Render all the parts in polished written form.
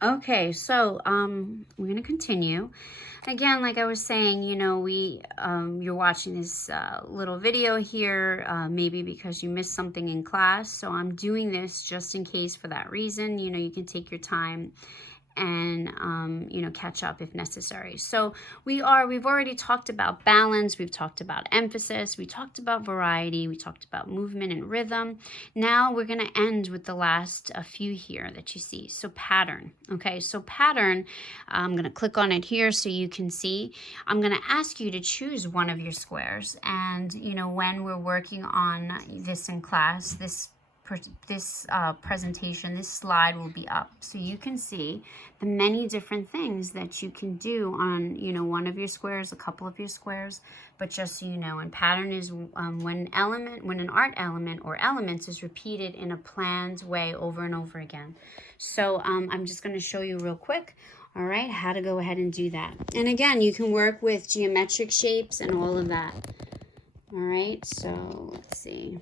Okay, so we're gonna continue. Again, like I was saying, you know, you're watching this little video here, maybe because you missed something in class. So I'm doing this just in case for that reason. You know, you can take your time and you know, catch up if necessary. So we've already talked about balance, we've talked about emphasis, we talked about variety, we talked about movement and rhythm. Now we're going to end with the last few here that you see. So pattern. Okay, so pattern, I'm going to click on it here so you can see. I'm going to ask you to choose one of your squares, and you know, when we're working on this in class, this presentation, this slide will be up so you can see the many different things that you can do on, you know, one of your squares, a couple of your squares. But just so you know, and pattern is when an art element or elements is repeated in a planned way over and over again. So I'm just going to show you real quick, all right, how to go ahead and do that. And again, you can work with geometric shapes and all of that. All right, so let's see,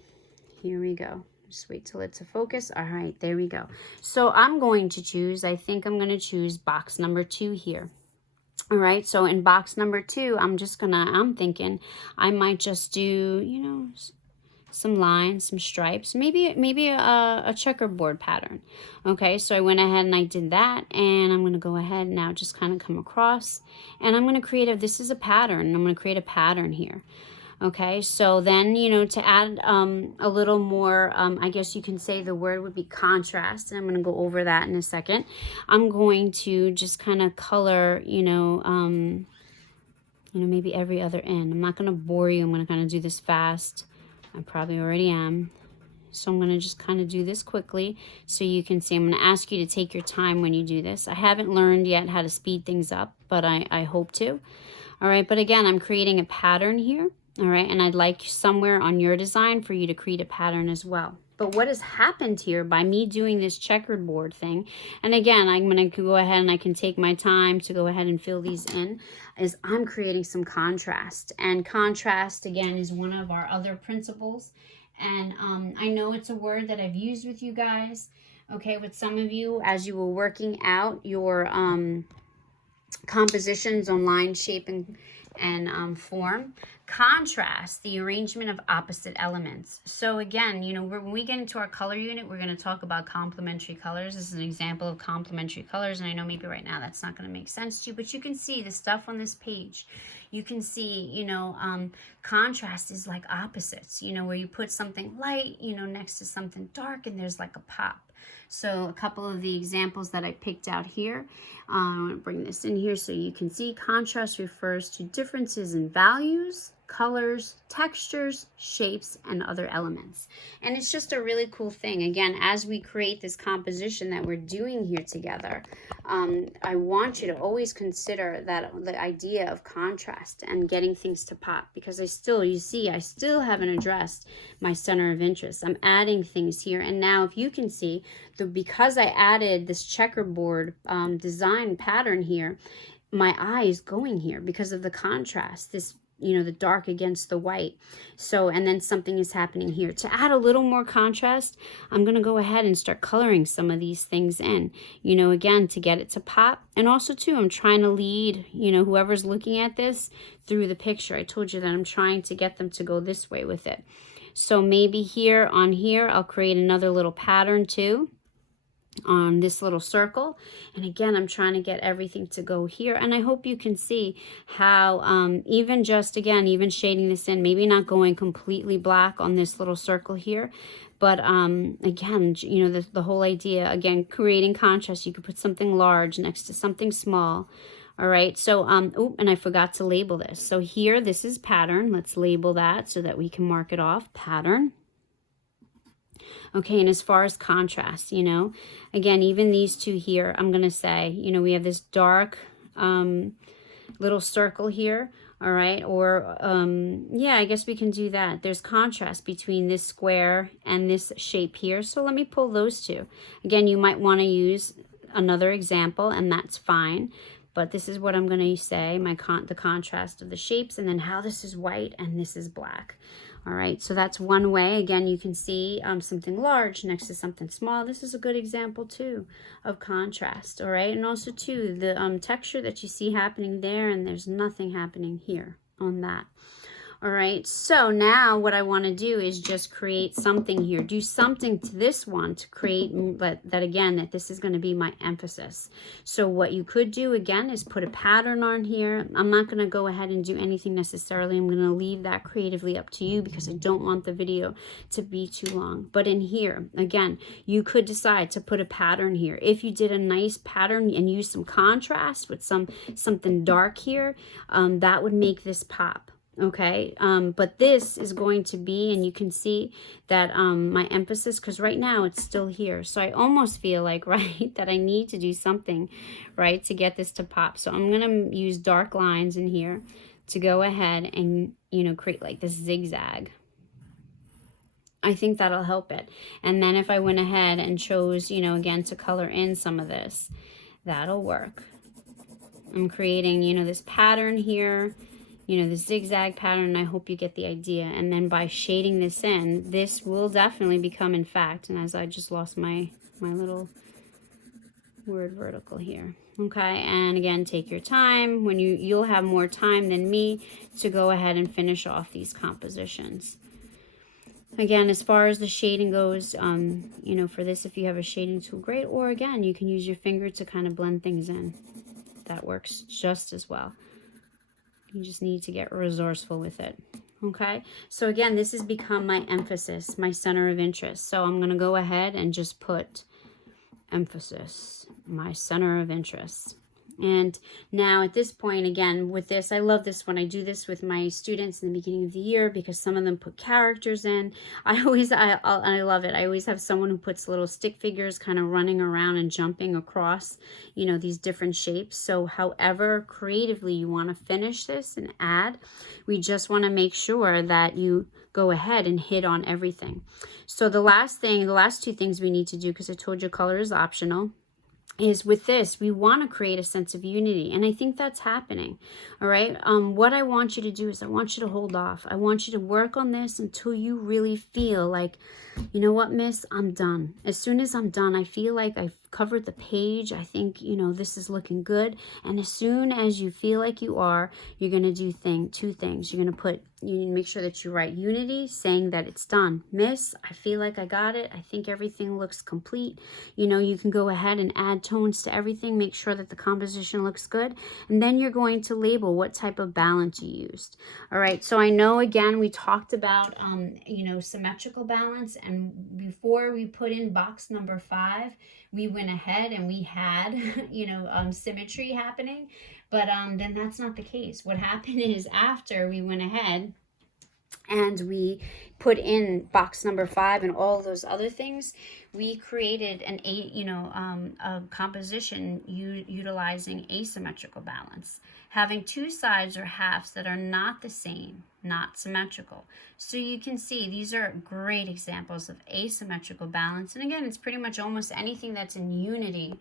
here we go. Just wait till it's a focus. All right, there we go. So I'm going to choose, I think I'm going to choose box number 2 here. All right, so in box number 2, I'm thinking I might just do, you know, some lines, some stripes, maybe a checkerboard pattern. Okay, so I went ahead and I did that, and I'm going to go ahead now, just kind of come across, and I'm going to create this is a pattern. I'm going to create a pattern here. Okay, so then, you know, to add a little more, I guess you can say the word would be contrast, and I'm going to go over that in a second. I'm going to just kind of color, you know, maybe every other end. I'm not going to bore you. I'm going to kind of do this fast. I probably already am. So I'm going to just kind of do this quickly so you can see. I'm going to ask you to take your time when you do this. I haven't learned yet how to speed things up, but I hope to. All right, but again, I'm creating a pattern here. All right, and I'd like somewhere on your design for you to create a pattern as well. But what has happened here by me doing this checkerboard thing, and again, I'm going to go ahead and I can take my time to go ahead and fill these in, is I'm creating some contrast. And contrast, again, is one of our other principles. And I know it's a word that I've used with you guys, okay, with some of you as you were working out your compositions on line, shape, and form. Contrast, the arrangement of opposite elements. So again, you know, when we get into our color unit, we're going to talk about complementary colors. This is an example of complementary colors, and I know maybe right now that's not going to make sense to you, but you can see the stuff on this page. You can see, you know, contrast is like opposites, you know, where you put something light, you know, next to something dark, and there's like a pop. So a couple of the examples that I picked out here, I want to bring this in here so you can see. Contrast refers to differences in values, colors, textures, shapes, and other elements. And it's just a really cool thing. Again, as we create this composition that we're doing here together, I want you to always consider that the idea of contrast and getting things to pop, because I still haven't addressed my center of interest. I'm adding things here, and now if you can see, because I added this checkerboard design pattern here, my eye is going here because of the contrast, this, you know, the dark against the white. So, and then something is happening here. To add a little more contrast, I'm going to go ahead and start coloring some of these things in, you know, again, to get it to pop. And also too, I'm trying to lead, you know, whoever's looking at this through the picture. I told you that I'm trying to get them to go this way with it. So maybe here on here, I'll create another little pattern too on this little circle. And again, I'm trying to get everything to go here, and I hope you can see how even shading this in, maybe not going completely black on this little circle here, but again, you know, the whole idea, again, creating contrast. You could put something large next to something small. All right, so and I forgot to label this. So here, this is pattern. Let's label that so that we can mark it off, pattern. Okay, and as far as contrast, you know, again, even these two here, I'm going to say, you know, we have this dark little circle here, all right, or, yeah, I guess we can do that. There's contrast between this square and this shape here, so let me pull those two. Again, you might want to use another example, and that's fine, but this is what I'm going to say, the contrast of the shapes, and then how this is white and this is black. All right, so that's one way. Again, you can see something large next to something small. This is a good example too of contrast. All right, and also too the texture that you see happening there, and there's nothing happening here on that. All right, so now what I want to do is just create something here. Do something to this one to create that again, that this is going to be my emphasis. So what you could do again is put a pattern on here. I'm not going to go ahead and do anything necessarily. I'm going to leave that creatively up to you because I don't want the video to be too long. But in here, again, you could decide to put a pattern here. If you did a nice pattern and use some contrast with something dark here, that would make this pop. Okay, but this is going to be, and you can see that my emphasis, because right now it's still here, so I almost feel like, right, that I need to do something, right, to get this to pop. So I'm going to use dark lines in here to go ahead and, you know, create like this zigzag. I think that'll help it. And then if I went ahead and chose, you know, again, to color in some of this, that'll work. I'm creating, you know, this pattern here, you know, the zigzag pattern. I hope you get the idea. And then by shading this in, this will definitely become, in fact, and as I just lost my little word vertical here. Okay, and again, take your time. When you'll have more time than me to go ahead and finish off these compositions. Again, as far as the shading goes, you know, for this, if you have a shading tool, great. Or again, you can use your finger to kind of blend things in. That works just as well. You just need to get resourceful with it. Okay, so again, this has become my emphasis, my center of interest. So I'm going to go ahead and just put emphasis, my center of interest. And now at this point, again, with this, I love this when I do this with my students in the beginning of the year, because some of them put characters in. I love it. I always have someone who puts little stick figures kind of running around and jumping across, you know, these different shapes. So however creatively you want to finish this and add, we just want to make sure that you go ahead and hit on everything. So the last two things we need to do, because I told you color is optional, is with this, we want to create a sense of unity. And I think that's happening. All right. What I want you to do is I want you to hold off. I want you to work on this until you really feel like, you know what, miss, I'm done. As soon as I'm done, I feel like I've covered the page. I think, you know, this is looking good. And as soon as you feel like you are, you're going to do two things. You're going to you need to make sure that you write unity, saying that it's done. Miss, I feel like I got it. I think everything looks complete. You know, you can go ahead and add tones to everything. Make sure that the composition looks good. And then you're going to label what type of balance you used. All right. So I know, again, we talked about, you know, symmetrical balance. And before we put in box number 5, we went ahead and we had, you know, symmetry happening. But then that's not the case. What happened is after we went ahead and we put in box number 5 and all those other things, we created a composition utilizing asymmetrical balance, having two sides or halves that are not the same, not symmetrical. So you can see these are great examples of asymmetrical balance. And again, it's pretty much almost anything that's in unity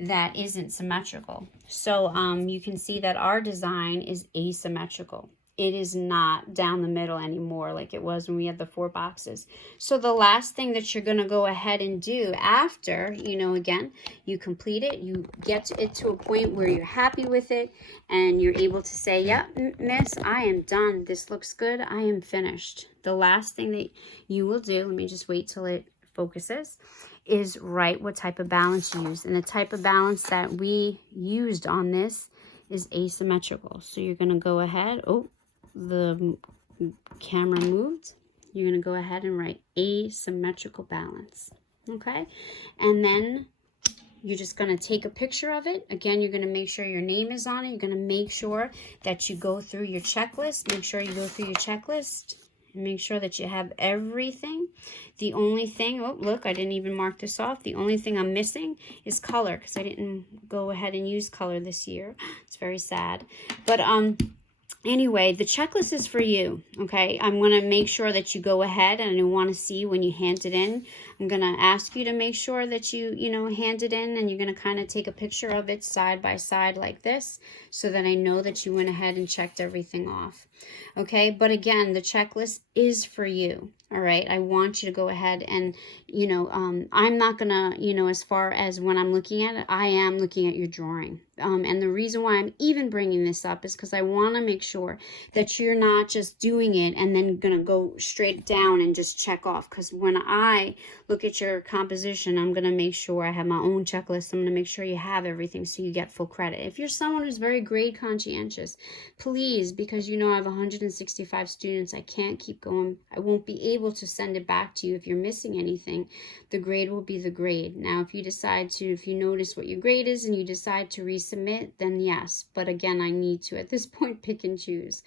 that isn't symmetrical. So you can see that our design is asymmetrical. It is not down the middle anymore like it was when we had the 4 boxes. So the last thing that you're going to go ahead and do after, you know, again, you complete it, you get it to a point where you're happy with it and you're able to say, yeah, miss, I am done. This looks good. I am finished. The last thing that you will do, let me just wait till it focuses, is write what type of balance you use. And the type of balance that we used on this is asymmetrical. So you're going to go ahead. Oh, the camera moved. You're going to go ahead and write asymmetrical balance. Okay. And then you're just going to take a picture of it. Again, you're going to make sure your name is on it. You're going to make sure that you go through your checklist. Make sure you go through your checklist. Make sure that you have everything. The only thing, oh, look, I didn't even mark this off. The only thing I'm missing is color because I didn't go ahead and use color this year. It's very sad. But anyway, the checklist is for you, okay? I'm going to make sure that you go ahead and I want to see when you hand it in I'm going to ask you to make sure that you know, hand it in, and you're going to kind of take a picture of it side by side like this, so that I know that you went ahead and checked everything off. Okay, but again, the checklist is for you. All right, I want you to go ahead and, you know, I'm not gonna, you know, as far as when I'm looking at it, I am looking at your drawing. And the reason why I'm even bringing this up is because I want to make sure that you're not just doing it and then gonna go straight down and just check off. Because when I look at your composition, I'm gonna make sure I have my own checklist. I'm gonna make sure you have everything so you get full credit. If you're someone who's very grade conscientious, please, because you know I have 165 students, I can't keep going. I won't be able to send it back to you if you're missing anything. The grade will be the grade. Now, if you decide to, if you notice what your grade is and you decide to resubmit, then yes. But again, I need to, at this point, pick and choose.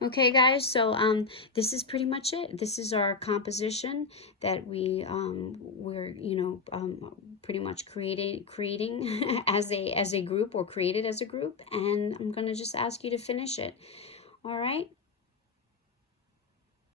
Okay, guys, so this is pretty much it. This is our composition that we're, you know, pretty much creating as a group, or created as a group, and I'm going to just ask you to finish it. All right?